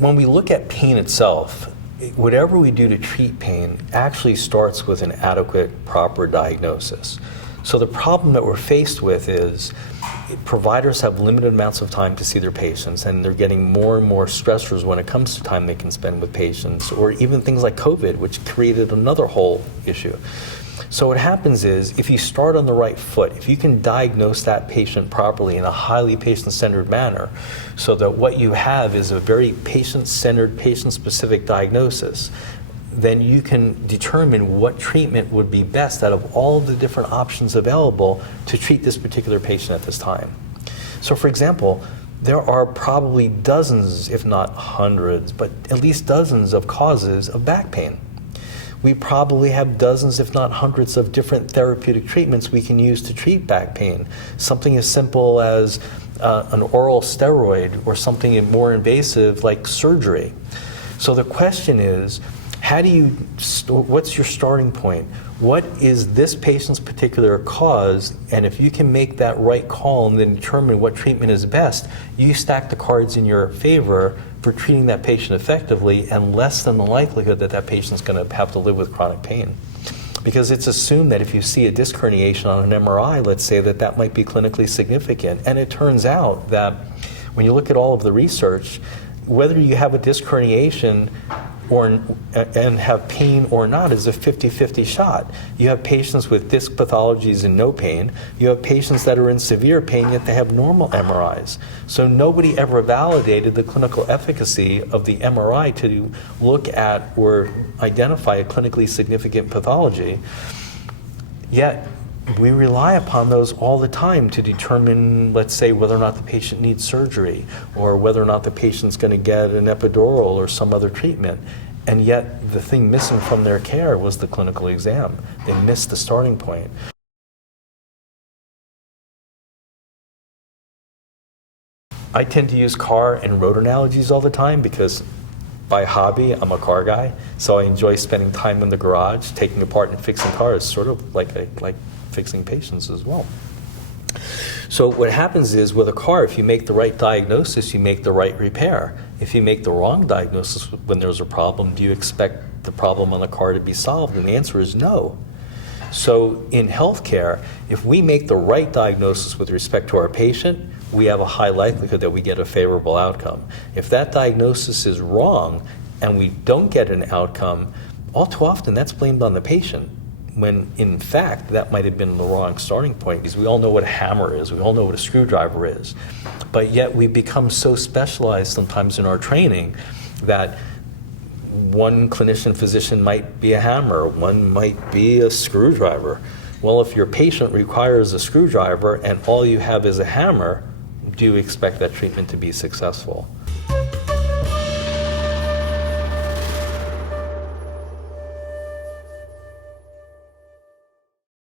when we look at pain itself, whatever we do to treat pain actually starts with an adequate, proper diagnosis. So the problem that we're faced with is providers have limited amounts of time to see their patients, and they're getting more and more stressors when it comes to time they can spend with patients, or even things like COVID, which created another whole issue. So what happens is, if you start on the right foot, if you can diagnose that patient properly in a highly patient-centered manner, so that what you have is a very patient-centered, patient-specific diagnosis, then you can determine what treatment would be best out of all of the different options available to treat this particular patient at this time. So for example, there are probably dozens, if not hundreds, but at least dozens of causes of back pain. We probably have dozens, if not hundreds, of different therapeutic treatments we can use to treat back pain. Something as simple as an oral steroid, or something more invasive like surgery. So the question is, what's your starting point? What is this patient's particular cause? And if you can make that right call and then determine what treatment is best, you stack the cards in your favor for treating that patient effectively, and less than the likelihood that that patient's going to have to live with chronic pain. Because it's assumed that if you see a disc herniation on an MRI, let's say that might be clinically significant. And it turns out that when you look at all of the research, whether you have a disc herniation and have pain or not is a 50-50 shot. You have patients with disc pathologies and no pain. You have patients that are in severe pain, yet they have normal MRIs. So nobody ever validated the clinical efficacy of the MRI to look at or identify a clinically significant pathology. Yet we rely upon those all the time to determine, let's say, whether or not the patient needs surgery, or whether or not the patient's going to get an epidural or some other treatment. And yet the thing missing from their care was the clinical exam. They missed the starting point. I tend to use car and road analogies all the time because by hobby, I'm a car guy, so I enjoy spending time in the garage, taking apart and fixing cars, sort of like fixing patients as well. So what happens is, with a car, if you make the right diagnosis, you make the right repair. If you make the wrong diagnosis when there's a problem, do you expect the problem on the car to be solved? And the answer is no. So in healthcare, if we make the right diagnosis with respect to our patient, we have a high likelihood that we get a favorable outcome. If that diagnosis is wrong and we don't get an outcome, all too often that's blamed on the patient, when in fact that might have been the wrong starting point. Because we all know what a hammer is, we all know what a screwdriver is, but yet we become so specialized sometimes in our training that one clinician physician might be a hammer, one might be a screwdriver. Well, if your patient requires a screwdriver and all you have is a hammer, do you expect that treatment to be successful?